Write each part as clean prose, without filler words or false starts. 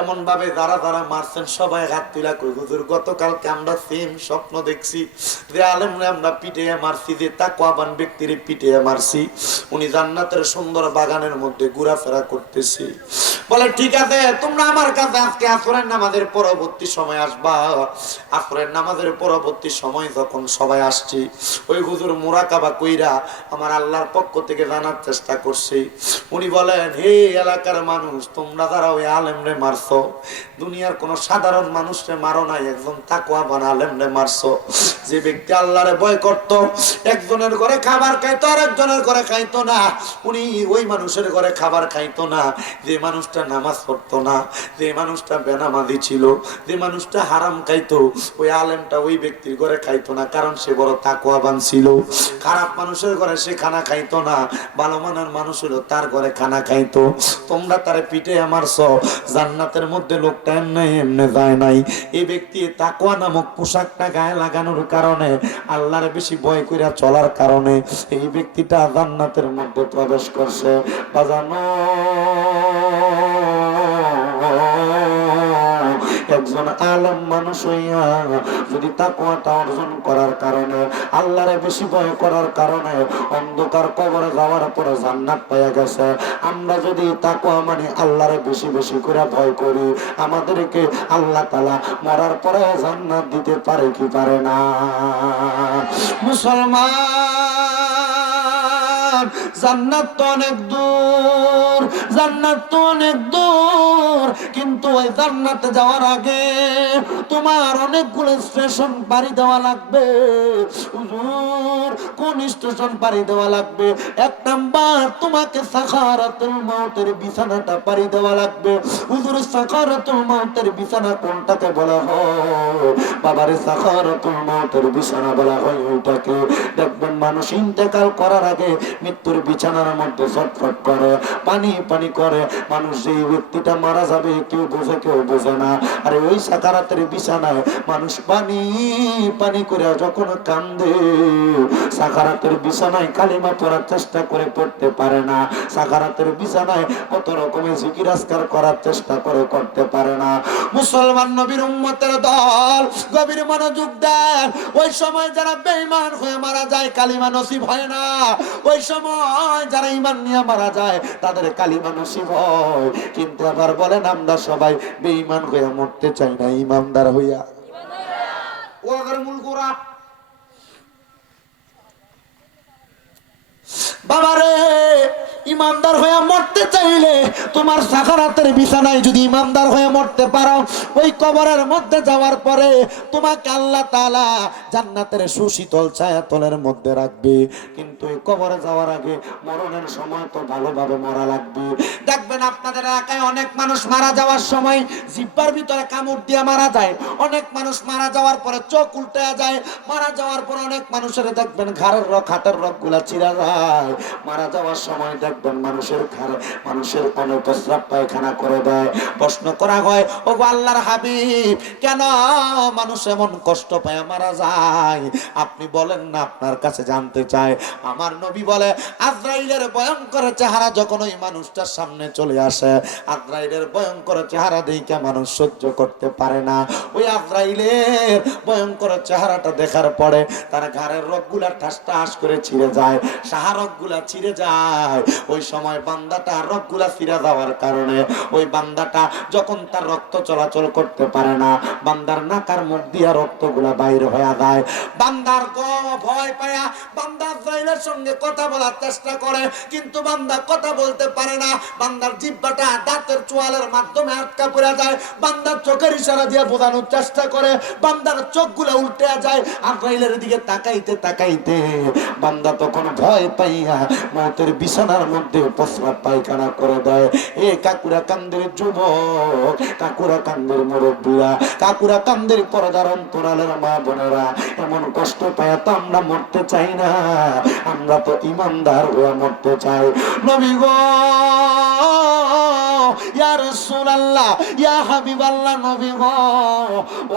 এমন ভাবে যারা যারা মারছেন সবাই হাত তুলা কই হুজুর গতকালকে আমরা সেম স্বপ্ন দেখছি যে আলেমরে আমরা পিটিয়ে মারছি, যে তাকওয়াবান ব্যক্তিরে পিটিয়ে মারছি, উনি জান্নাতের সুন্দর বাগানের মধ্যে ঘোরাফেরা করতেছি। বলে ঠিক আছে, তোমরা আমার কাছে আজকে আসরের নামাজের পরবর্তী সময় আসবা। আসরের নামাজের পরবর্তী সময় যখন সবাই আসছি, ওই হুজুর মুরাকাবা কইরা আমার আল্লাহর পক্ষ থেকে জানার চেষ্টা করছি। উনি বলেন, হে এলাকার মানুষ, তোমরা যারা ওই আলেমরে মারছো, দুনিয়ার কোন সাধারণ মানুষরে মারো নাই, একজন তাকওয়াবান আলেমরে মারছো। যে ব্যক্তি আল্লাহরে ভয় করত, একজনের ঘরে খাবার খাইতো আর একজনের ঘরে খাইতো না, উনি ওই মানুষের ঘরে খাবার খাইতো না। যে মানুষটা নামাজ পড়তো না, যে মানুষটা বেনামাজি ছিল, যে মানুষটা হারাম খাইতো, ওই আলেমটা ওই ব্যক্তির ঘরে খাইতো না, কারণ সে বড় তাকওয়াবান ছিল। খারাপ মানুষের ঘরে সে খানা খাইতো না, ভালো মানের মানুষ হলো তার ঘরে খানা খাইতো। তোমরা তারে পিঠে মারছো, জান্নাতের মধ্যে লোকটা এমনি এমনি যায় নাই। এই ব্যক্তি তাকওয়া নামক পোশাকটা গায়ে লাগানোর কারণে, আল্লাহর বেশি ভয় কইরা চলার কারণে এই ব্যক্তিটা জান্নাতের মধ্যে প্রবেশ করছে। বাজানো একজন আলেম মানুষ হইয়া যদি তাকওয়াটা অর্জন করার কারণে, আল্লাহরে বেশি ভয় করার কারণে অন্ধকার কবরে যাওয়ার পরে জান্নাত পাইয়া গেছে, আমরা যদি তাকওয়া মানে আল্লাহরে বেশি বেশি করে ভয় করি, আমাদেরকে আল্লাহ তাআলা মরার পরে জান্নাত দিতে পারে কি পারে না? মুসলমান, জান্নাত তো অনেক দূর, জান্নাত তো অনেক দূর, কিন্তু ওই জান্নাতে যাওয়ার আগে তোমার অনেকগুলো স্টেশন পাড়ি দেওয়া লাগবে। হুজুর, কোন স্টেশন পাড়ি দেওয়া লাগবে? এক নাম্বার, তোমাকে সাখারাতুল মউতের বিছানাটা পাড়ি দেওয়া লাগবে। হুজুর, সাখারাতুল মউতের বিছানা কোনটাকে বলা হয়? বাবারে, সাখারাতুল মউতের বিছানা বলা হয় ওইটাকে। দেখবেন মানুষ ইন্তেকাল করার আগে মৃত্যুর বিছানার মধ্যে ছটফট করে, পানি পানি করে। মানুষ যেই ব্যক্তিটা মারা যাবে কেউ বোঝে কেউ বোঝে না। আরে ওই সাকারাতের বিছানায় মানুষ পানি পানি করে যখন কান্দে, সাকারাতের বিছানায় কালিমা পড়ার চেষ্টা করে পড়তে পারে না, সাকারাতের বিছানায় কত রকমের জিকির আজকার করার চেষ্টা করে করতে পারে না। মুসলমান নবীর উম্মতের দল গভীর মনোযোগ দেন। ওই সময় যারা বেঈমান হয়ে মারা যায়, কালিমা নসিব হয় না। ওই সময় যারা ঈমান নিয়ে মারা যায়, তাদের কালিমা নসিব হয়। কিন্তু আবার বলেন, আমরা সবাই বেঈমান হয়ে মরতে চাই না, ঈমানদার হইয়া। ও আগের মূল গোরা বাবারে, ইমানদার হয়ে মরতে চাইলে তোমার সাখারাতের বিছানায় যদি ইমানদার হয়ে মরতে পারো, ওই কবরের মধ্যে যাওয়ার পরে তোমাকে আল্লাহ তাআলা জান্নাতের সুশীতল ছায়াতলের মধ্যে রাখবে। কিন্তু এই কবরে যাওয়ার আগে মরণের সময় তো ভালোভাবে মরা লাগবে। দেখবেন আপনাদের এলাকায় অনেক মানুষ মারা যাওয়ার সময় জিহ্বার ভিতরে কামড় দিয়ে মারা যায়, অনেক মানুষ মারা যাওয়ার পরে চোখ উল্টে যায়, মারা যাওয়ার পর অনেক মানুষের দেখবেন ঘাড়ের রগ হাতের রগ গুলা চিরা যায়। মারা যাওয়ার সময় দেখবেন মানুষের ঘাড়ে মানুষের অনেক প্রস্রাব পায়খানা করে দেয়। প্রশ্ন করা হয়, ও গো আল্লাহর হাবিব, কেন মানুষ এমন কষ্ট পায় মারা যায়? আপনি বলেন না, আপনার কাছে জানতে চায়। আমার নবী বলে, আজরাইলের ভয়ঙ্কর চেহারা যখন ওই মানুষটার সামনে চলে আসে, আজরাইলের ভয়ঙ্কর চেহারা দেখে মানুষ সহ্য করতে পারে না। ওই আজরাইলের ভয়ঙ্কর চেহারাটা দেখার পরে তার ঘাড়ের রগগুলা ঠাস ঠাস করে ছিঁড়ে যায়, সাহারক গুলা ছিঁড়ে যায়। ওই সময় বান্দাটা রগগুলা ছিঁড়ে যাওয়ার কারণে ওই বান্দাটা যখন তার রক্ত চলাচল করতে পারে না, বান্দার নাকার মুখ দিয়া রক্তগুলা বাইরে হয়ে যায়। বান্দার ভয় পায়া বান্দা আজরাইলের সঙ্গে কথা বলার চেষ্টা করে, কিন্তু বান্দা কথা বলতে পারে না। বান্দার জিহ্বাটা দাঁতের চোয়ালের মাধ্যমে আটকা পড়ে যায়। বান্দার চোখের ইশারা দিয়ে বোঝানোর চেষ্টা করে, বান্দার চোখগুলা উল্টে যায়। আজরাইলের দিকে তাকাইতে তাকাইতে বান্দা তখন ভয় পাইয়া মৌতের বিছানার মধ্যে প্রস্রাব পায়খানা করে দেয়। এ কাকুরা কান্দের যুবক, কাকুরা কান্দের মুরব্বীরা, কাকুরা কান্দের পর্দার অন্তরালের মা বোনেরা, এমন কষ্ট পায়া তো আমরা মরতে চাই না, আমরা তো ইমানদার হয়ে মরতে চাই। নবী গো, ইয়া রাসূলুল্লাহ, ইয়া হাবিবাল্লাহ, নবী গো,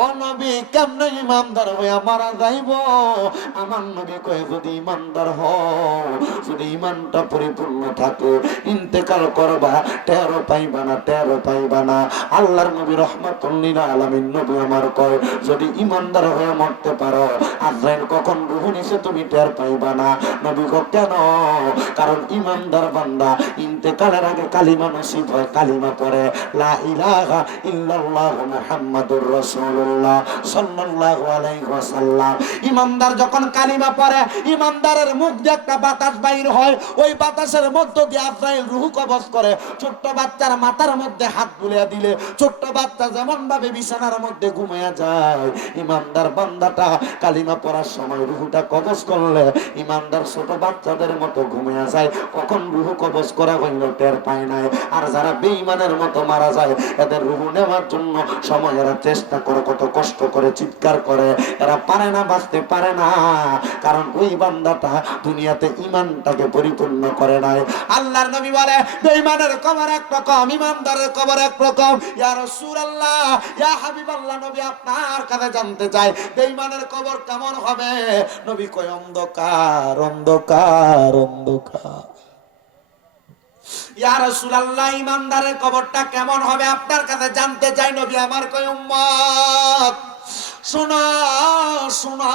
ও নবী, কেমনে ইমানদার হয়ে মারা যাইব? আমার নবী কয়, যদি ইমানদার হও, যদি ইমানটা পরিপূর্ণ থাকে, ইন্তেকাল করবা, টেরও পাইবা না, টেরও পাইবা না। আল্লাহর নবী রহমাতুল লিল আলামিন নবী আমার কয়, যদি ইমানদার হয়ে মরতে পারো, আজরাইল কখন রূহ নিছে তুমি টের পাইবা না। নবী গো, কেন? কারণ ইমানদার বান্দা ইন্তেকালের আগে কালিমা নসিব হয়, কালিমা পড়ে, লা ইলাহা ইল্লাল্লাহ মুহাম্মাদুর রাসূলুল্লাহ সাল্লাল্লাহু আলাইহি ওয়াসাল্লাম। ইমানদার যখন কালিমা পড়ে, ইমানদারের মুখ দিয়ে একটা বাতাস বাইর হয়, ওই বাতাসের মধ্য দিয়ে আজরাইল রূহ কবজ করে। ছোট্ট বাচ্চার মাথার মধ্যে হাত বুলিয়ে দিলে ছোট্ট বাচ্চা যেমন ভাবে বিছানার মধ্যে ঘুমিয়ে যায়, ইমানদার বান্দাটা কালিমা পড়ার সময় রূহটা কবজ করলে ইমানদার ছোট বাচ্চাদের মতো ঘুমিয়ে যায়, কখন রূহ কবজ করা হইল টের পায় নাই। আর যারা বেঈমানের মতো মারা যায়, এদের রূহ নেওয়ার জন্য সময় এরা চেষ্টা করে, কত কষ্ট করে, চিৎকার করে, এরা পারে না, বাঁচতে পারে না, কারণ ওই বান্দাটা দুনিয়াতে ইমানটাকে পরিপূর্ণ করে নাই। আল্লাহর নবী বলে, বেঈমানের কবর এক রকম, ইমানদারের কবর এক রকম। ইয়া রাসূলুল্লাহ, ইয়া হাবিবাল্লাহ, নবী আপনার কাছে জানতে চাই, বেঈমানের কবর কেমন হবে? নবী কয়, অন্ধকার, অন্ধকার, অন্ধকার। ইয়া রাসূলুল্লাহ, ইমানদারের কবরটা কেমন হবে আপনার কাছে জানতে চাই। নবী আমার কয়, উম্মত শোনো, শোনো,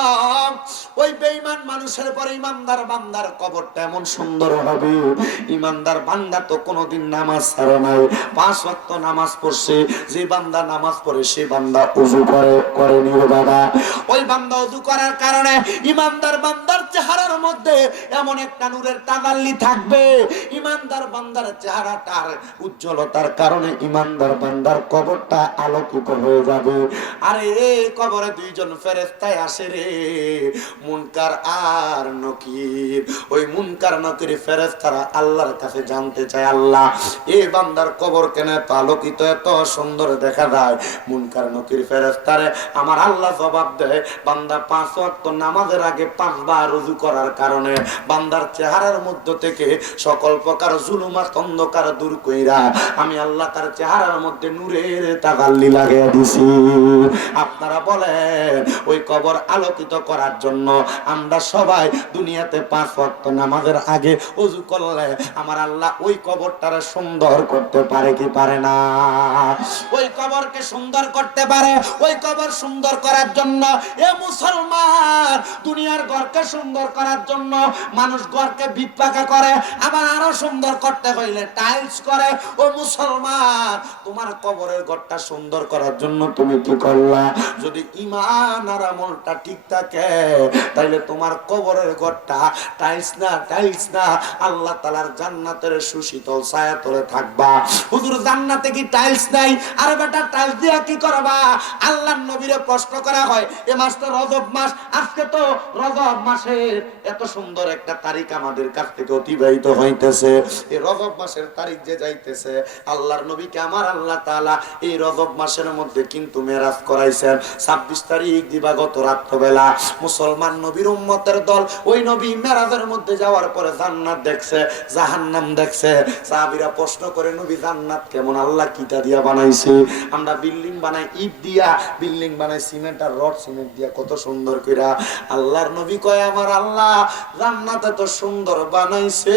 ওই বেঈমান মানুষের পরে ইমানদার বান্দার কবরটা এমন সুন্দর হবে। ইমানদার বান্দা তো কোনোদিন নামাজ ছাড়ে নাই, 5 ওয়াক্ত নামাজ পড়ছে। যে বান্দা নামাজ পড়ে সে বান্দা ওযু করেনি রে বাবা। ওই বান্দা ওযু করার কারণে ইমানদার বান্দার চেহারার মধ্যে এমন একটা নূরের তাজাল্লি থাকবে, ইমানদার বান্দার চেহারাটার উজ্জ্বলতার কারণে ইমানদার বান্দার কবরটা আলোকিত হয়ে যাবে। আরে এই কবরে দুইজন ফেরেশতা আসে রে, মুনকার আর নকির। ওই মুনকার নকির ফেরেশতারা আল্লাহর কাছে জানতে চায়, আল্লাহ, এই বান্দার কবর কেন এত আলোকিত, এত সুন্দর দেখা যায়? মুনকার নকির ফেরেশতারে আমার আল্লাহ জবাব দেয়, বান্দা 5 ওয়াক্ত নামাজের আগে 5 বার ওযু করার কারণে বান্দার চেহারার মধ্য থেকে সকল প্রকার জুলুমাত, অন্ধকার দূর কইরা আমি আল্লাহ তার চেহারার মধ্যে নূরের তাজাল্লি লাগিয়ে দিছি। আপনারা বলেন, ওই কবর আলোকিত করার জন্য আমরা সবাই দুনিয়াতে 5 ওয়াক্ত নামাজের আগে ওযু করলে আমার আল্লাহ ওই কবরটারে সুন্দর করতে পারে কি পারে না? ওই কবরকে সুন্দর করতে পারে। ওই কবর সুন্দর করার জন্য এ মুসলমান, দুনিয়ার ঘরকে সুন্দর করার জন্য মানুষ ঘরকে ভিটপাকা করে, আবার আরো সুন্দর করতে হইলে টাইলস করে। ও মুসলমান, তোমার কবরের ঘরটা সুন্দর করার জন্য তুমি কি করলা? যদি ঈমান আর আমলটা ঠিক থাকে, তাইলে তোমার কবরের ঘরটা টাইলস না, টাইলস না, আল্লাহ তাআলার জান্নাতের সুশীতল ছায়াতলে থাকবা। হুজুর, জান্নাতে কি টাইলস নাই? আরে বেটা, টাইলস দিয়া কি করবা? আল্লাহর নবীরে প্রশ্ন করা হয়, এ মাস তো রজব মাস, আজকে তো রজব মাসের এত সুন্দর একটা তারিখ আমাদের কাছ থেকে অতিবাহিত হইতেছে। এই রজব মাসের তারিখ যে যাইতেছে, আল্লাহর নবীকে আমার আল্লাহ তাআলা এই রজব মাসের মধ্যে কিন্তু মেরাজ করাইছেন। 26 তারিখ দিবাগত রাত্রবেলা মুসলমান নবীর উম্মতের দল ওই নবী মেরাজের মধ্যে যাওয়ার পরে জান্নাত দেখছে, জাহান্নাম দেখছে। সাহাবীরা প্রশ্ন করে, নবী, জান্নাত কেমন? আল্লাহ কিটা দিয়া বানাইছে? আমরা বিল্ডিং বানাই ইট দিয়া, বিল্ডিং বানাই সিমেন্ট আর রড সিমেন্ট দিয়া, কত সুন্দর কইরা। আল্লাহর নবী কয়, আমার আল্লাহ জান্নাত এত সুন্দর বানাইছে,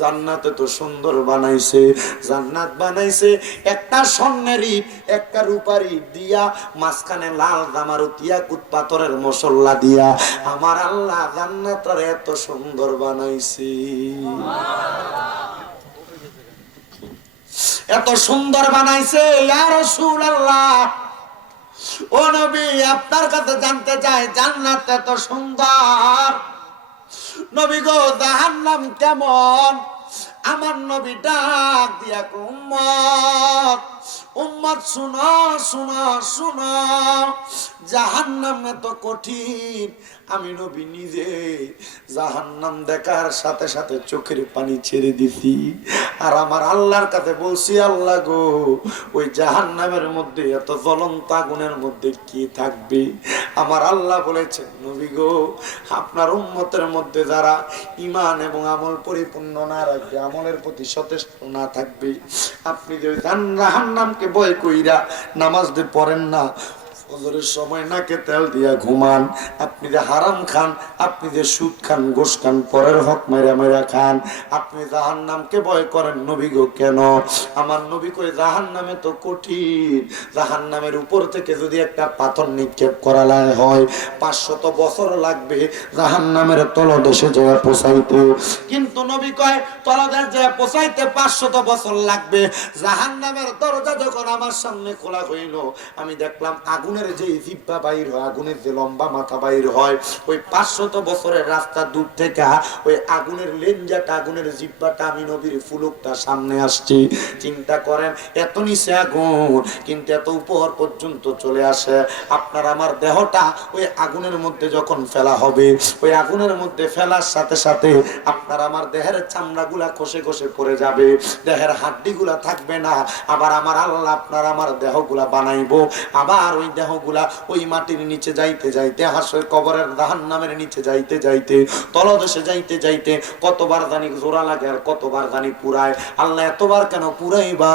জান্নাত এত সুন্দর বানাইছে, জান্নাত বানাইছে একটা স্বর্ণের ইট, একটা রূপার ইট দিয়া, মাঝখানে লাল জামারুতিয়া কুত পাথরের মশলা দিয়া আমার আল্লাহ জান্নাতটারে এত সুন্দর বানাইছে। এত সুন্দর বানাইছে। ইয়া রাসূলুল্লাহ, ও নবী, আপনার কাছে জানতে চাই, জান্নাত এত সুন্দর, নবী গো, জাহান্নাম কেমন? আমার নবী ডাক দিয়া, উম্মত, উম্মত শুনো, শুনো, শুনো, জাহান্নাম এত কঠিন, আমি নবী নিজে জাহান্নাম দেখার সাথে সাথে চোখের পানি ছেড়ে দিছি। আর আমার আল্লাহর কাছে বলছি, আল্লাহ গো, ওই জাহান্নামের মধ্যে এত জ্বলন্ত আগুনের মধ্যে কি থাকবে? আমার আল্লাহ বলেছেন, নবী গো, আপনার উম্মতের মধ্যে যারা ঈমান এবং আমল পরিপূর্ণ না রাখবে, আমলের প্রতি সচেষ্ট না থাকবে, আপনি যে জাহান্নামকে ভয় কইরা নামাজ দিয়ে পড়েন না, ফজরের সময় নাকে তেল দিয়া ঘুমান, আপনি যে হারাম খান, আপনি যে সুদ খান, ঘুষ খান, পরের হক মেরা মেরা খান, আপনি জাহান্নামকে ভয় করেন। নবী গো কেন? আমার নবী কই, জাহান্নামে তো কঠিন, জাহান্নামের উপর থেকে যদি একটা পাথর নিক্ষেপ করা হয় 500 বছর লাগবে জাহান্নামের তলদেশে যায় পৌঁছাইতে। কিন্তু নবী কয়, তলদেশ যায় পৌঁছাইতে 500 বছর লাগবে। জাহান্নামের দরজা যখন আমার সামনে খোলা হইল, আমি দেখলাম আগুনের যে জিহ্বা বাইর হয়, আগুনের যে লম্বা মাথা বাইর হয়, ওই 500 বছরের রাস্তা দূর থেকে ওই আগুনের লেঞ্জাটা, আগুনের জিহ্বাটা, আমি নবীর ফুলকটা সামনে আসছি। চিন্তা করেন, এত নিচে আগুন, কিন্তু এত উপর পর্যন্ত চলে আসে। আপনার আমার দেহটা ওই আগুনের মধ্যে যখন ফেলা হবে, ওই আগুনের মধ্যে ফেলার সাথে সাথে আপনার আমার দেহের চামড়াগুলা খসে খসে পড়ে যাবে, দেহের হাড্ডিগুলা থাকবে না। আবার আমার আল্লাহ আপনার আমার দেহগুলা বানাইবো, আবার ওই দেহগুলা ওই মাটির নিচে যাইতে যাইতে, হাসর কবরের জাহান্নামের নিচে যাইতে যাইতে, তলদেশে যাইতে যাইতে কতবার জানি জোড়া লাগে আর কতবার জানি পুরায়। আল্লাহ এতবার কেন পুরাইবা?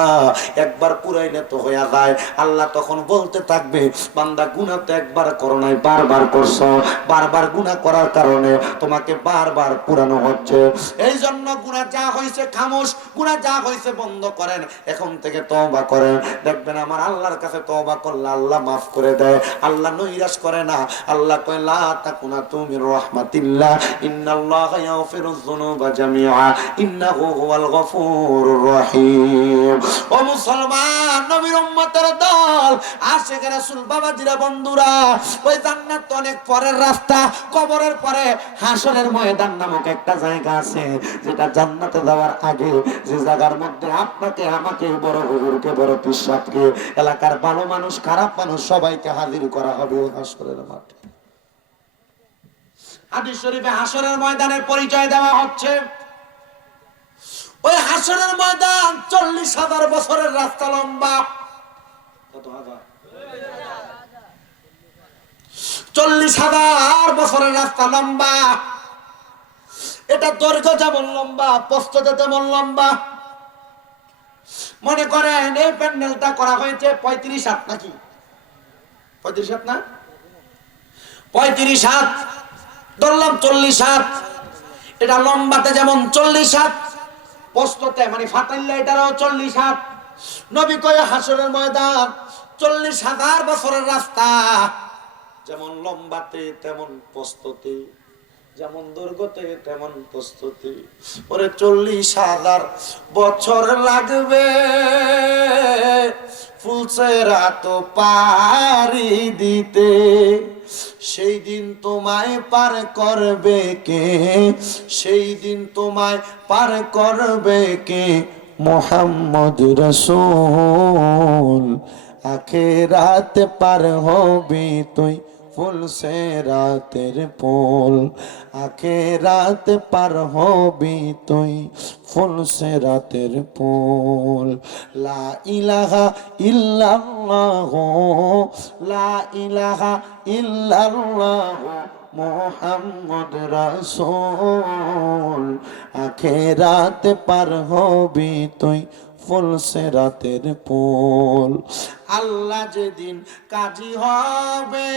একবার পুরাইলে তো হইয়া যায়। আল্লাহ তখন বলতে থাকবে, বান্দা গুনাহ তো একবার করো নাই, বারবার করছো, বারবার গুনাহ করার কারণে তোমাকে বারবার পুরানো হচ্ছে। এই জন্য গুনাহ যা হয়েছে খামোশ, গুনাহ যা হয়েছে বন্ধ করেন, এখন থেকে তওবা করেন। দেখবেন আমার আল্লাহর কাছে তওবা করলে আল্লাহ মাফ করে দেয়। আল্লাহ নৈরাশ করে না। আল্লাহ কয়, লা তাকুনাতু মির রাহমাতিল্লাহ, ইন্নাল্লাহা ইয়াগফিরুয যুনুবা জামিআ, ইন্নাহু হুয়াল গফুরুর রহিম। ও মুসলমান, নবীর উম্মতের দল, আশিক রাসূল বাবাজিরা, বন্ধুরা, ওই জান্নাত তো অনেক পরের রাস্তা। কবরের পরে হাসরের ময়দান নামক একটা জায়গা আছে, যেটা জান্নাতে যাওয়ার আগে, যে জায়গার মধ্যে আপনাকে, আমাকে, বড় হুজুরকে, বড় পীর সাহেবকে, এলাকার ভালো মানুষ, খারাপ মানুষ, সবাইকে হাজির করা হবে ওই হাসরের মাঠে। হাদিস শরীফে হাসরের ময়দানের পরিচয় দেওয়া হচ্ছে। ওই হাসরের ময়দান 40,000 বছরের রাস্তা লম্বা। কত হাজার? 40,000 বছরের রাস্তা লম্বা। এটা দৈর্ঘ্য যেমন লম্বা, প্রস্থ তেমন লম্বা। মনে করেন এই প্যান্ডেলটা করা হয়েছে 35 হাত, নাকি 35 হাত না, 35 হাত ধরলাম, 40 হাত। এটা লম্বাতে যেমন 40 হাত, প্রস্থতে মানে ফাটাইলে এটারও 40 হাত। নবী কয়, হাসরের ময়দান 40,000 বছরের রাস্তা, যেমন লম্বাতে তেমন প্রস্থতে, যেমন দৈর্ঘ্যতে তেমন প্রস্তুতি। পরে 40,000 বছর লাগবে ফুলসেরাত পারি দিতে। সেই দিন তোমায় পার করবে কে? সেই দিন তোমায় পার করবে কে? মুহাম্মদ রাসূল। আখিরাত পার হবি তুই ফুলসেরাতের পোল। আখিরাত পার হবি তুই ফুলসেরাতের পোল। লা ইলাহা ইল্লাল্লাহ, লা ইলাহা ইল্লাল্লাহ মুহাম্মদ রাসূল। আখিরাত পার হবি তুই ফুলসেরাতের পোল। আল্লাহ যেদিন কাজী হবে,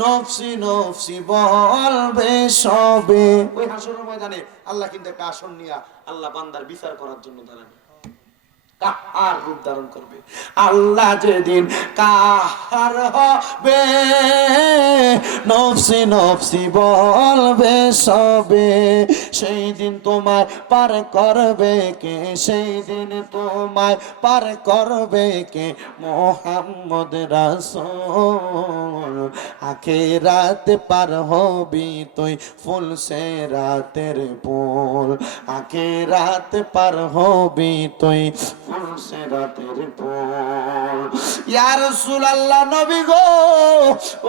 নফসি নফসি বলবে সবে। ওই হাসরের ময়দানে আল্লাহ কিন্তু একটা আসন নিয়ে আল্লাহ বান্দার বিচার করার জন্য দাঁড়াবে, কাহার রূপ ধারণ করবে। আল্লাহ যেদিন কাহার হবে, নফসি নফসি বলবে সবে। সেই দিন তোমায় পার করবে কে? সেই দিন তোমায় পার করবে কে? মুহাম্মদ রাসূল। আখিরাত পার হবি তুই ফুলসেরাতের পোল। আখিরাত পার হবি তুই ফুলসিরাতের ফুল। ইয়া রাসূলুল্লাহ, নবী গো,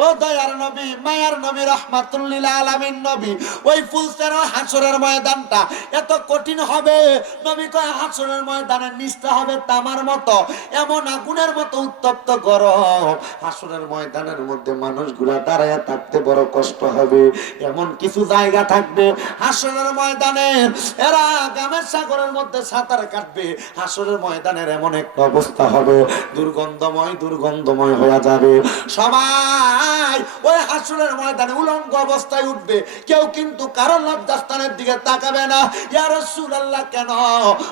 ও দয়ার নবী, মায়ার নবী, রাহমাতুল লিল আলামিন নবী, ওই ফুলসিরাত হাসরের ময়দানটা এত কঠিন হবে। নবী কয় হাসরের ময়দানের নিচটা হবে তামার মতো, এমন আগুনের মতো উত্তপ্ত গরম। হাসরের ময়দানের মধ্যে মানুষগুলা দাঁড়ায় থাকতে বড় কষ্ট হবে। এমন কিছু জায়গা থাকবে হাসরের ময়দানের, এরা গামের সাগরের মধ্যে সাঁতার কাটবে। হাসরের ময়দানের এমন একটা অবস্থা হবে, দুর্গন্ধময় দুর্গন্ধময় হয়ে যাবে। সবাই ওই হাসরের ময়দানে উলঙ্গ অবস্থায় উঠবে, কেউ কিন্তু কারণ লজ্জাস্থানের দিকে তাকাবে না। ইয়া রাসূলুল্লাহ, কেন?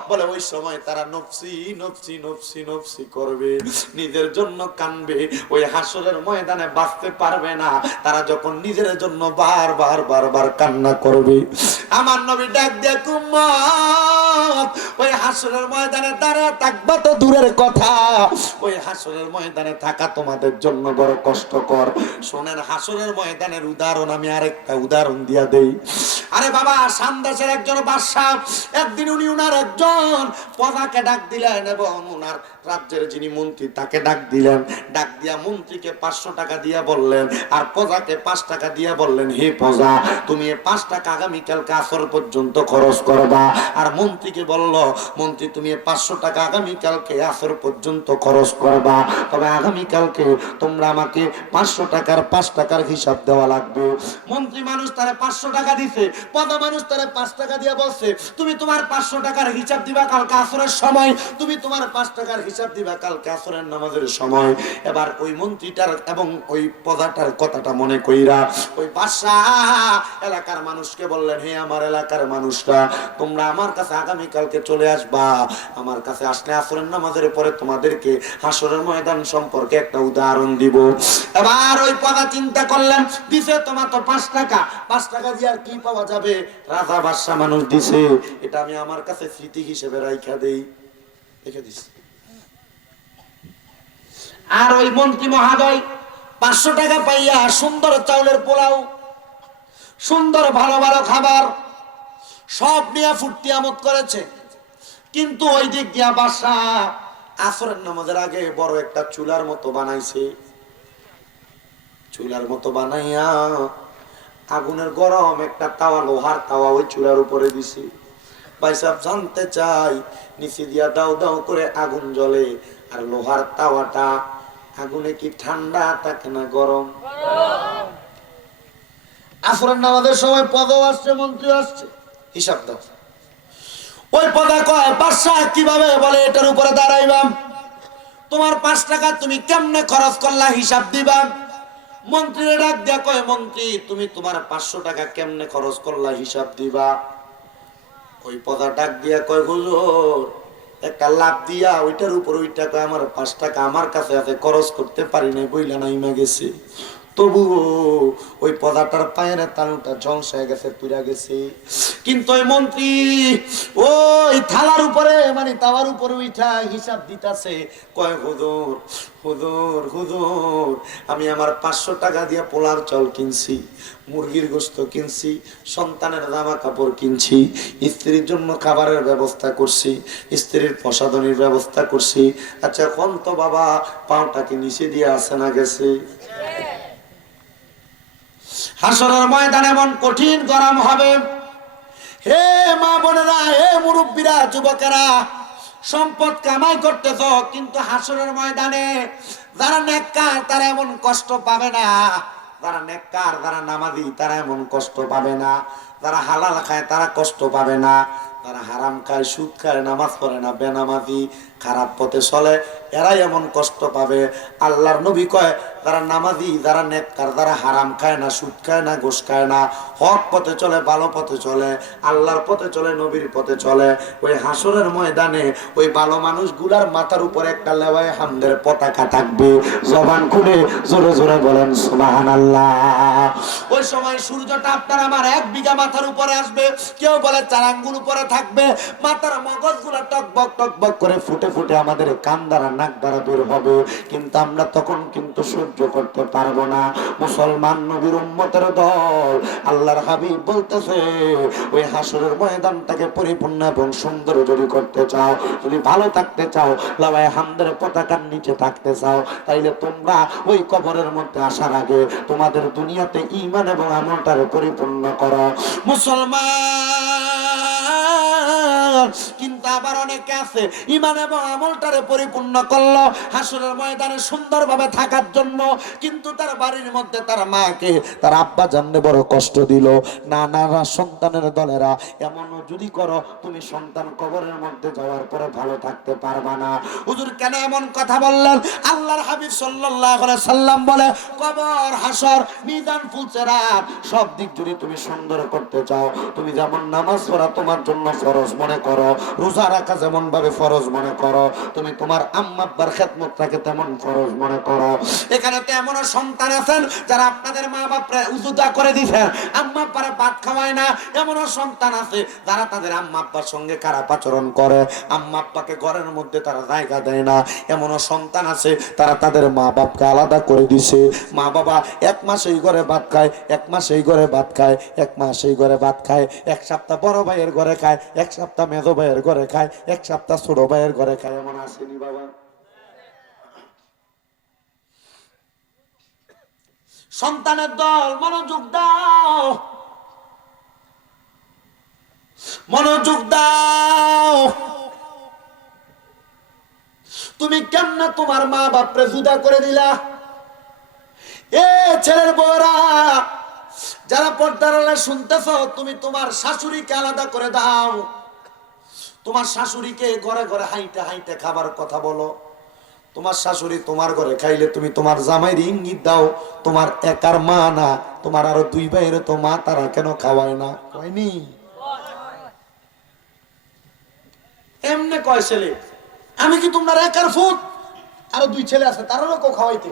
বলে ওই সময় তারা নফসি নফসি নফসি নফসি করবে, নিজের জন্য কানবে। ওই হাসরের ময়দানে বাঁচতে পারবে না তারা যখন নিজের জন্য বারবার বারবার কান্না করবে। আমার নবী ডাক দিয়ে উম্মত, ওই হাসরের ময়দানে দাঁড়ায় থাকবা তো দূরের কথা, ওই হাসরের ময়দানে থাকা তোমাদের জন্য বড় কষ্টকর। শোনেন, হাসরের ময়দানের উদাহরণ আমি আরেকটা উদাহরণ দিয়া দেই। আরে বাবা, সামদেশের একজন বাদশা, একদিন উনি উনার একজন প্রজাকে ডাক দিলেন এবং উনার রাজ্যের যিনি মন্ত্রী তাকে ডাক দিলেন। ডাক দিয়া মন্ত্রীকে 500 টাকা দিয়া বললেন, আর প্রজাকে 5 টাকা দিয়া বললেন, হে প্রজা, তুমি 5 টাকা আগামীকালকে আসর পর্যন্ত খরচ করবা। আর মন্ত্রীকে বলল, মন্ত্রী তুমি 500 টাকা আগামীকালকে আসর পর্যন্ত খরচ করবা, তবে আগামীকালকে তোমরা আমাকে 500 টাকার 5 টাকার হিসাব দেওয়া লাগবে। মন্ত্রী মানুষ তারে 500 টাকা দিছে, প্রজা মানুষ তারে 5 টাকা দিয়া বলছে, তুমি তোমার 500 টাকার হিসাব দিবা কালকে আসরের সময়, তুমি তোমার 5 টাকার হিসাব দিবা কালকে আসরের নামাজের সময়। এবার ওই মন্ত্রীটার এবং ওই প্রজাটার কথাটা মনে কইরা ওই বাদশা এলাকার মানুষকে বললেন, হে আমার এলাকার মানুষরা, তোমরা আমার কাছে আগামীকালকে চলে আসবা। আমার কাছে আসলে আসরের নামাজের পরে তোমাদেরকে হাসরের ময়দান সম্পর্কে একটা উদাহরণ দিব। এবার ওই প্রজা চিন্তা করলেন, দিছে তোমার তো 5 টাকা, 5 টাকা দিয়ে আর কি পাওয়া যাবে? রাজা বাদশা মানুষ দিছে, এটা আমি আমার কাছে স্মৃতি হিসেবে রাইখা দেই, রেখে দিছি। আর ওই মন্ত্রী মহাদয় 500 টাকা পাইয়া সুন্দর চাউলের পোলাও, সুন্দর ভালো ভালো খাবার সব নিয়ে ফুর্তি আমোদ করেছে। কিন্তু ওই দিক দিয়া বাদশা আসরের নামাজের আগে বড় একটা চুলার মতো বানাইছে। চুলার মতো বানাইয়া আগুনের গরম একটা তাওয়া, লোহার তাওয়া ওই চুলার উপরে দিছে। ভাই সাহেব, জানতে চাই, নিচে দিয়া দাও দাও করে আগুন জ্বলে, আর লোহার তাওয়াটা আগুনে কি ঠান্ডা থাকে না গরম? আসরের নামাজের সময় পদও আসছে, মন্ত্রী আসছে, হিসাব দাও। ওই পদা কয়, বাদশা কিভাবে? বলে, এটার উপরে দাঁড়াইবা, তোমার 5 টাকা তুমি কেমনে খরচ করলা হিসাব দিবা। মন্ত্রীর ডাক দিয়া কয়, মন্ত্রী তুমি তোমার 500 টাকা কেমনে খরচ করলা হিসাব দিবা। ওই পদা ডাক দিয়া কয়, হুজুর একটা লাভ দিয়া ওইটার উপর ওইটা কয়, আমার 5 টাকা আমার কাছে আছে, খরচ করতে পারি নাই, বইলা নাইমা গেছে। তবুও ওই পদাটার পায়ের তালুটা ঝলসায় গেছে, পুরা গেছে। কিন্তু ওই মন্ত্রী ওই থালার উপরে মানে তাওয়ার উপরে উঠা হিসাব দিতাছে, কয়, হুজুর হুজুর হুজুর, আমি আমার 500 টাকা দিয়া পোলার চাল কিনছি, মুরগির গোশত কিনছি, সন্তানের জামা কাপড় কিনছি, স্ত্রীর জন্য খাবারের ব্যবস্থা করছি, স্ত্রীর প্রসাধনীর ব্যবস্থা করছি। আচ্ছা এখন তো বাবা পাওটা কি নিচে দিয়ে আসে না গেছে? হাসরের ময়দান এমন কঠিন গরম হবে। হে মা বোনেরা, হে মুরব্বীরা, যুবকেরা, সম্পদ কামাই করতেছ, কিন্তু হাসরের ময়দানে যারা নেককার তারা এমন কষ্ট পাবে না। যারা নেককার, যারা নামাজি তারা এমন কষ্ট পাবে না। যারা হালাল খায় তারা কষ্ট পাবে না। যারা হারাম খায়, সুদ খায়, নামাজ পড়ে না, বেনামাজি, খারাপ পথে চলে, এরাই এমন কষ্ট পাবে। আল্লাহর নবী কয়, যারা নামাজি, যারা নেককার, যারা হারাম খায় না, সুদ খায় না, ঘুষ খায় না, হক পথে চলে, ভালো পথে চলে, আল্লাহর পথে চলে, নবীর পথে চলে, ওই হাসরের ময়দানে ওই ভালো মানুষগুলার মাথার উপরে একটা লেওয়ায় হামদের পতাকা থাকবে। জবান খুলে জোরে জোরে বলেন সুবহানাল্লাহ। ওই সময় সূর্যটা আপনার আমার 1 বিঘা মাথার উপরে আসবে, কেউ বলে 4 আঙ্গুল উপরে থাকবে, মাথার মগজগুলা টকবক টকবক করে ফুটে ফুটে আমাদের কান দ্বারা নাক দ্বারা বের হবে, কিন্তু আমরা তখন কিন্তু সহ্য করতে পারবো না। মুসলমান নবীর উম্মতের দল, আল্লাহর হাবিব বলতেছে ওই হাসরের ময়দানটাকে পরিপূর্ণ এবং সুন্দর যদি করতে চাও, যদি ভালো থাকতে চাও, লাওয়ায়ে হামদের পতাকার নিচে থাকতে চাও, তাইলে তোমরা ওই কবরের মধ্যে আসার আগে তোমাদের দুনিয়াতে ঈমান এবং আমলটারে পরিপূর্ণ করো। মুসলমান কিন্তু আবার অনেকে আছে ঈমান এবং আমলটারে পরিপূর্ণ করলো হাসরের ময়দানে সুন্দরভাবে থাকার জন্য, কিন্তু তার বাড়ির মধ্যে তার মাকে, তার আব্বা জানলে বড় কষ্ট দিল। না না না, সন্তানের দলেরা এমনও যদি করো, তুমি সন্তান কবরের মধ্যে যাওয়ার পরে ভালো থাকতে পারবা না। হুজুর কেন এমন কথা বললেন? আল্লাহর হাবিব সাল্লাল্লাহু আলাইহি সাল্লাম বলে, কবর, হাসর, মিজান, ফুলসেরাত সব দিক যদি তুমি সুন্দর করতে চাও, তুমি যেমন নামাজ পড়া তোমার জন্য ফরজ মনে করো, রোজা রাখা যেমন ভাবে ফরজ মনে করো, তুমি তোমার আম্মা আব্বার খেদমতটাকে তেমন ফরজ মনে করো। এখানে তো এমনও সন্তান আছেন যারা আপনাদের মা বাপরে উজুদা করে দিয়েছেন, আম্মা আব্বারে ভাত খাওয়ায় না। এমনও সন্তান আছে যারা তাদের আম্মা আব্বার সঙ্গে খারাপ আচরণ করে, আম্মা আব্বাকে ঘরের মধ্যে তারা জায়গা দেয় না। এমনও সন্তান আছে তারা তাদের মা বাপকে আলাদা করে দিছে। মা বাবা এক মাস এই ঘরে ভাত খায়, এক মাস এই ঘরে ভাত খায়, এক মাস এই ঘরে ভাত খায়, এক সপ্তাহ বড় ভাইয়ের ঘরে খায়, এক সপ্তাহ মেজো ভাইয়ের ঘরে খায়, এক সপ্তাহ ছোট ভাইয়ের ঘরে খায়। এমন আসেনি বাবা? সন্তানের দল, মনোযোগ দাও, মনোযোগ দাও। তুমি কেমনে তোমার মা বাপরে জুদা করে দিলা? এ ছেলের বউরা যারা পর্দার আড়ালে শুনতেছ, তুমি তোমার শাশুড়িকে আলাদা করে দাও। তোমার শাশুড়িকে ঘরে ঘরে হাইটে হাইটে খাবার কথা বলো। তোমার শাশুড়ি তোমার ঘরে খাইলে তুমি তোমার জামাইয়ের ইঙ্গিত দাও তোমার একার মা না, তোমার আরো দুই ভাইয়ের তো মা, তারা কেন খাওয়ায় না? কয়নি? এমনে কয় ছেলে, আমি কি তোমার একার ফুট? আরো দুই ছেলে আছে, তারাও কেউ খাওয়াইতে।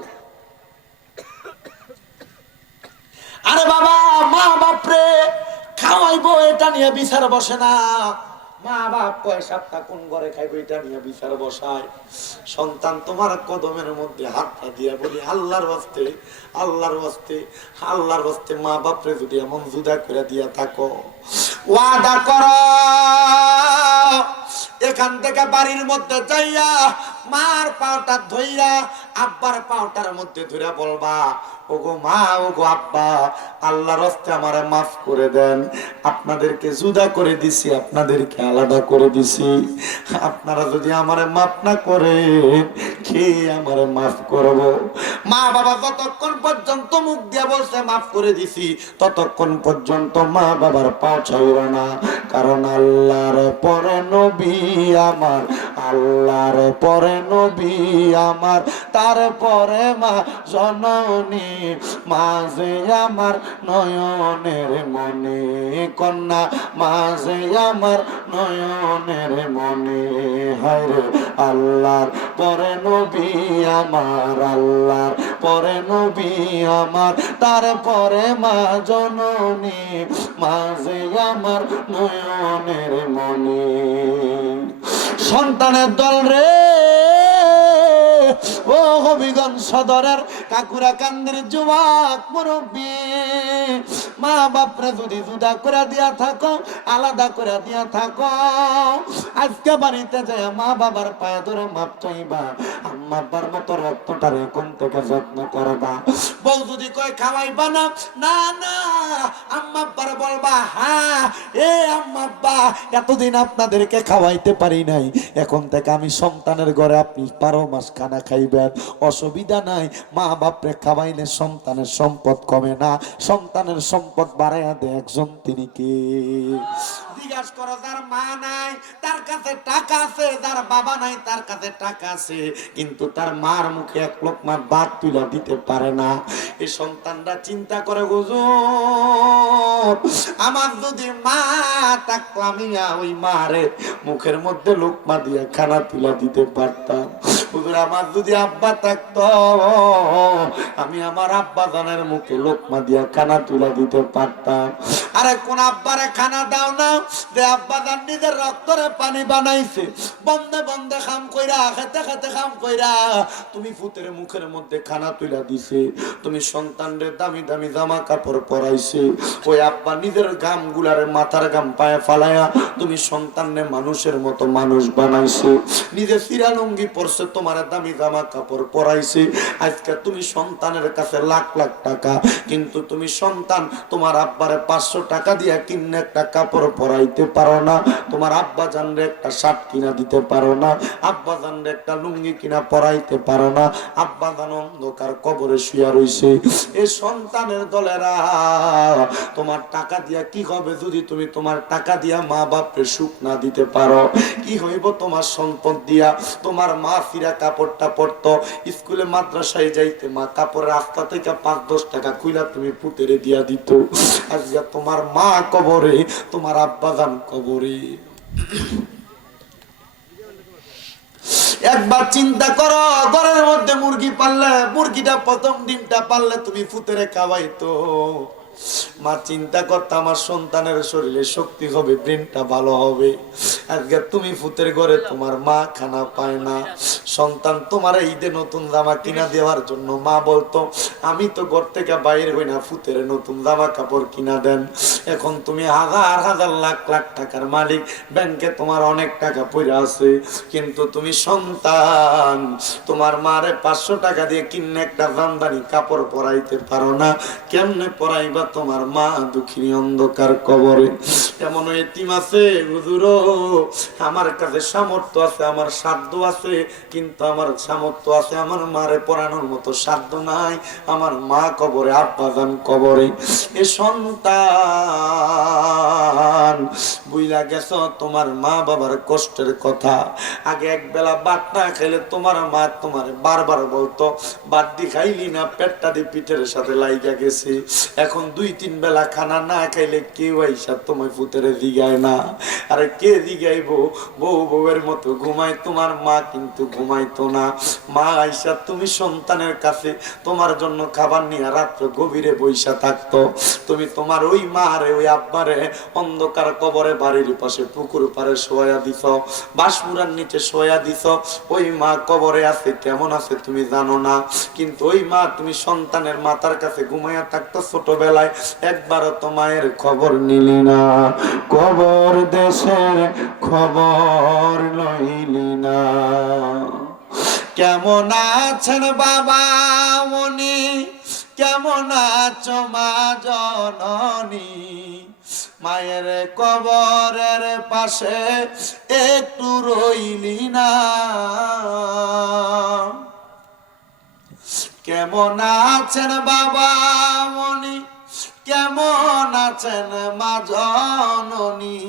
আরে বাবা, মা বাপরে খাওয়াইবো এটা নিয়ে বিচার বসে না। মা বাপ কয় সপ্তাহ কোন ঘরে খাইবো এটা নিয়ে বিচার বসায়। সন্তান তোমার কদমের মধ্যে হাতটা দিয়া বলি, আল্লাহর ওয়াস্তে, আল্লাহর ওয়াস্তে, আল্লাহর ওয়াস্তে মা বাপরে যদি এমন জুদা করে দিয়া থাকো, ওয়াদা করো এখান থেকে বাড়ির মধ্যে যাইয়া মার পাওটা ধইরা আব্বার পাওটার মধ্যে ধরে বলবা, ওগো মা, ওগো আব্বা, আল্লাহর রাস্তে আমারে মাফ করে দেন। আপনাদেরকে জুদা করে দিছি, আপনাদেরকে আলাদা করে দিছি। আপনারা যদি আমারে মাফ না করেন, কে আমারে মাফ করব? মা বাবা যতক্ষণ পর্যন্ত মুখ দিয়া বলছে মাফ করে দিছি, ততক্ষণ পর্যন্ত মা বাবার পাও ছাইরা না। কারণ আল্লাহর পরে নবী আমার, আল্লাহর পরে নবী আমার, তারপরে মা জননী, মাঝে আমার নয়নের মনে কন্যা, মাঝে আমার নয়নের মনে। হায়রে আল্লাহর পরে নবী আমার, আল্লাহর পরে নবী আমার, তারপরে মা জননী, মাঝে আমার নয়নের মনে। সন্তানের দল রে, ও হবিগঞ্জ সদরের কাকুরা কান্দির যুবক মুরব্বী, মা বাপরে যদি জুদা করে দিয়া থাকো, আলাদা করে দিয়া থাকো, আজকে বাড়িতে যায় মা বাবার পায়ে ধরে মাপ চাইবা, আম্মা আব্বার মতো রক্তটারে কোন থেকে যত্ন করবা। বউ যদি কয় খাওয়াইবা না, না না, আম্মা আব্বার বলবা, হ্যাঁ এ আম্মা আব্বা, এতদিন আপনাদেরকে খাওয়াইতে পারি নাই, এখন থেকে আমি সন্তানের ঘরে আপনি 12 মাস খানা খাইবেন, অসুবিধা নাই। মা বাপরে খাওয়াইলে সন্তানের সম্পদ কমে না, সন্তানের সম্পদ বাড়াইয়া দেয় একজন, তিনি কে? জিজ্ঞাসা করো, যার মা নাই তার কাছে টাকা আছে, যার বাবা নাই তার কাছে টাকা আছে, কিন্তু তার মার মুখে এক লোকমা ভাত তুলে দিতে পারে না। এই সন্তানরা চিন্তা করে, হুজুর আমার যদি মা থাকতো, আমি ওই মারে মুখের মধ্যে লোকমা দিয়ে খানা তুলে দিতে পারতাম। হুজুর আমার যদি আব্বা থাকতো আমি আমার আব্বা জানের মুখে লোকমা দিয়া খানা তুলে দিতে পারতাম। আরে কোন আব্বারে খানা দাও না যে আব্বা জান নিজের রক্তরে পানি বানাইছে, বন্ধে বন্ধে খাম কইরা খেতে খেতে খাম কইরা তুমি ফুতের মুখের মধ্যে খানা তুলে দিছে, তুমি সন্তানদের দামি দামি জামা কাপড় পরাইছে, ওই আব্বা নিজের গাম গুলারে মাথার গাম পায়ে ফালায়া তুমি সন্তানরে মানুষের মতো মানুষ বানাইছে, নিজে সিরালুঙ্গি পরছে, তোমার দামি জামা কাপড় পরাইছে। আজকে তুমি সন্তানের কাছে লাখ লাখ টাকা, কিন্তু তুমি সন্তান তোমার আব্বারে 500 টাকা দিয়া কিনে একটা কাপড় পরাইতে পারো না, তোমার আব্বা জানরে একটা শার্ট কিনা দিতে পারো না, আব্বা জানরে একটা লুঙ্গি কিনা পরাইতে পারো না। আব্বা জান অন্ধকার কবরে শুয়া রইছে। এই সন্তানের দলেরা তোমার টাকা দিয়া কি হবে যদি তুমি তোমার টাকা দিয়া মা বাপকে সুখ না দিতে পারো? কি হইব তোমার সম্পদ দিয়া? তোমার মা ফিরা কাপড়টা পরতো, স্কুলে মাদ্রাসায় যাইতে মা কাপড় রাস্তা থেকে 5-10 টাকা খুইলা তুমি পুতেরে দিয়া দিত। আজকে তোমার মা কবরে, তোমার আব্বা জান কবরে। একবার চিন্তা করো, ঘরের মধ্যে মুরগি পাললে, মুরগিটা প্রথম ডিমটা পাললে তুমি ফুতেরে খাওয়াইতো। মা চিন্তা করতে আমার সন্তানের শরীরে শক্তি হবে, ব্রেনটা ভালো হবে। আজকে তুমি ফুতের ঘরে তোমার মা খানা পায় না। সন্তান তোমার ঈদে নতুন জামা কিনা দেওয়ার জন্য মা বলতো আমি তো ঘর থেকে বাইরে হই না, ফুতের নতুন জামা কাপড় কিনা দেন। এখন তুমি হাজার হাজার লাখ লাখ টাকার মালিক, ব্যাংকে তোমার অনেক টাকা পড়ে আছে, কিন্তু তুমি সন্তান তোমার মারে 500 টাকা দিয়ে কিনে একটা জামদানি কাপড় পরাইতে পারো না। কেমনে পরাইবা তোমার মা দুঃখিনী অন্ধকার কবরে? এমন এতিম আছে হুজুর, আমার কাছে সামর্থ্য আছে, আমার সাধ্য আছে, কিন্তু আমার সামর্থ্য আছে, আমার মারে পড়ানোর মতো সাধ্য নাই। আমার মা কবরে, আব্বা জান কবরে। এ সন্তান বুইলা গেছ তোমার মা বাবার কষ্টের কথা। আগে এক বেলা ভাত না খাইলে তোমার মা তোমার বারবার বলতো ভাত দি খাইলি না, পেটটা দি পিঠের সাথে লাইগা গেছে। এখন 2-3 বেলা খানা না খাইলে কেউ আইসা তোমায় ফুতেরে দিগায় না। আরে কে দিগাইবো? বউ বউয়ের মতো ঘুমায়, তোমার মা কিন্তু ঘুমাইতো না। মা আইসা তুমি সন্তানের কাছে তোমার জন্য খাবার নিয়ে রাত্র গভীরে বইসা থাকতো। তুমি তোমার ওই মা রে, ওই আব্বারে অন্ধকার কবরে বাড়ির পাশে পুকুর পারে শোয়া দিছ, বাঁশমুড়ার নিচে শোয়া দিছ। ওই মা কবরে আছে, কেমন আছে তুমি জানো না, কিন্তু ওই মা তুমি সন্তানের মাথার কাছে ঘুমাইয়া থাকতো ছোটবেলায়, একবারও তো মায়ের খবর নিলি না, কবর দেশের খবর লইলি না। কেমন আছেন বাবা মনি, কেমন আছো মা জননী, মায়ের কবরের পাশে একটু রইলি না। কেমন আছেন বাবা মনি, কেমন আছেন মা জননী,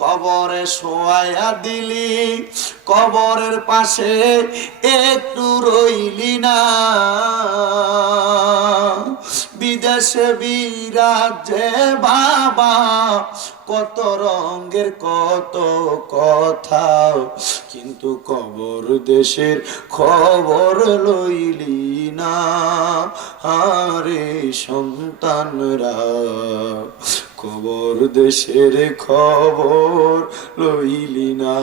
কবরে শোয়া দিলি, কবরের পাশে একটু রইলি না। বিদেশে বিরাজে বাবা কত রঙের কত কথা, কিন্তু কবর দেশের খবর লইলি না। আরে সন্তানরা কবর দেশের খবর লইলি না।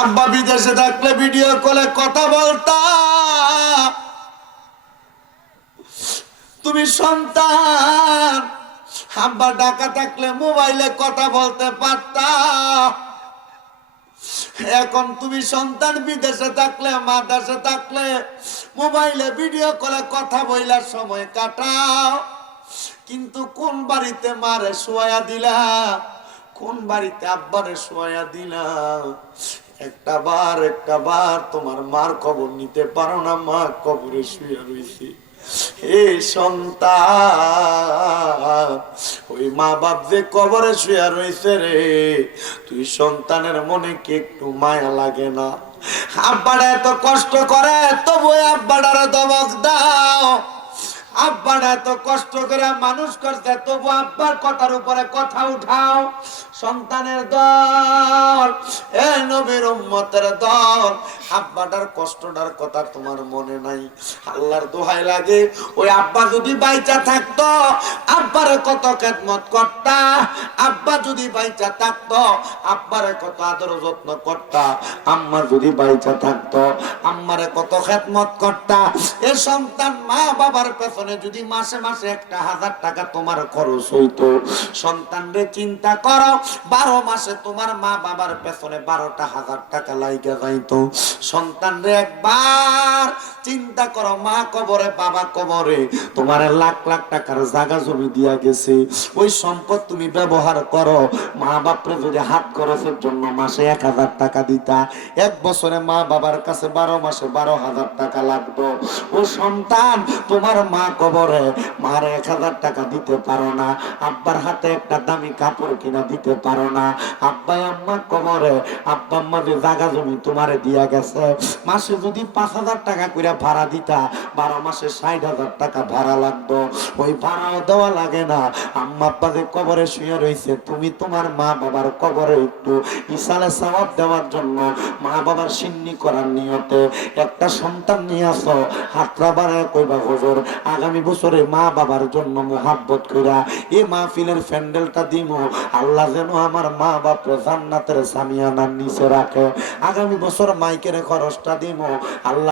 আব্বা বিদেশে থাকলে ভিডিও কলে কথা বলতা, তুমি সন্তান আব্বা ঢাকা থাকলে মোবাইলে কথা বলতে পারতা। এখন তুমি সন্তান বিদেশে থাকলে, মা দেশে থাকলে মোবাইলে ভিডিও কলে কথা বইলার সময় কাটাও, কিন্তু কোন বাড়িতে মারে শোয়া দিলা, কোন বাড়িতে আব্বারে শোয়া দিলা? একটা বার তোমার মার খবর নিতে পারো না, মা কবরে শুয়ে রয়েছে। হে সন্তান, ওই মা বাপ যে কবরে শুয়ে রয়েছে রে, তুই সন্তানের মনে কি একটু মায়া লাগে না? আব্বারা এত কষ্ট করে, তবু আব্বাটারে দমক দাও। আব্বাটা এত কষ্ট করে মানুষ করছে, তবু আব্বার কথার উপরে কথা উঠাও। সন্তানের দল, এ নবীর উম্মতের দল, আব্বাটার কষ্টটার কথা তোমার মনে নাই? আল্লাহর দোহাই লাগে, ওই আব্বা যদি বাইচা থাকতো আব্বারে কত খেদমত করতা, আব্বা যদি বাইচা থাকতো আব্বারে কত আদর যত্ন করতা, আম্মা যদি বাইচা থাকতো আম্মারে কত খেদমত করতা। এ সন্তান মা বাবার পেছনে যদি মাসে মাসে 1,000 টাকা তোমার খরচ হইতো, সন্তানরে চিন্তা করো, 12 মাসে তোমার মা বাবার পেছনে 12,000 টাকা লাইগা যাইতো। সন্তানরে একবার চিন্তা করো, মা কবরে বাবা কবরে তোমার লাখ লাখ টাকার জায়গা জমি দিয়া গেছে, ওই সম্পদ তুমি ব্যবহার করো। মা বাপরে যদি হাত খরচের জন্য মাসে 1,000 টাকা দিতা, 1 বছরে মা বাবার কাছে 12 মাসে 12,000 টাকা লাগতো। ও সন্তান, তোমার মা কবরে মার 1,000 টাকা দিতে পারো না, আব্বার হাতে একটা দামি কাপড় কিনা দিতে পারো না। আব্বা আম্মা কবরে আব্বা আম্মা যে জায়গা জমি তোমারে দিয়া গেছে, মাসে যদি 5,000 টাকা করে ভাড়া দিতা, 12 মাসে 60,000 টাকা ভাড়া লাগতো। ওই ভাড়াও দেওয়া লাগে না। আম্মা আব্বা যে কবরে শুয়ে রয়েছে, তুমি তোমার মা বাবার কবরে একটু ইসালে সওয়াব দেওয়ার জন্য, মা বাবার সিন্নি করার নিয়তে একটা সন্তান নিয়ে আসো, হাতরা বাড়ায় কইবা হুজুর আগামী বছরে মা বাবার জন্য মোহাব্বত কইরা এই মাহফিলের প্যান্ডেলটা দিমু, আল্লাহ যেন আমার মা বাপরে জান্নাতের সামিয়ানার নিচে রাখে। আগামী বছর মাইকের খরচটা দিমু, আল্লাহ